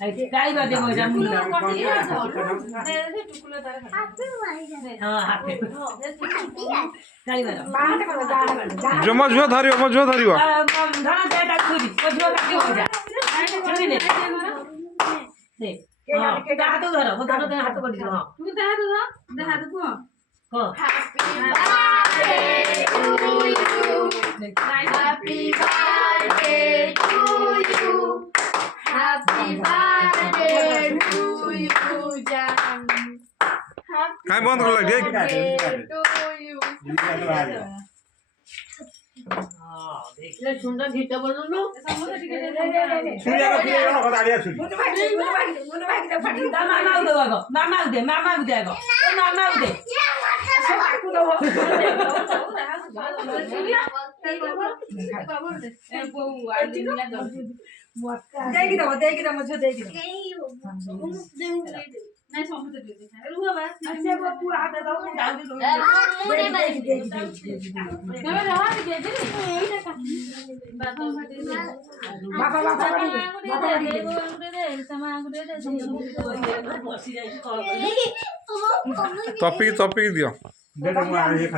गाई बादे मजा मुला हां हाथे गाई बादे जो मजुआ धरियो धरा देटा खुदी मजुआ काटी हो जा छुरी ने से हां के हाथ धर मो धर के हाथ कर दियो हां तू दे हाथ को को Happy birthday to you. Happy birthday to you, Jan. काय बंद कर लग देख To you. हां देख ले सुंदर गीत बोलनु नो सुनिया का কথা আড়িয়া ছুরি मामा दे मामा दे गो मामा दे टॉपिक दियो देखो मैं आ रही है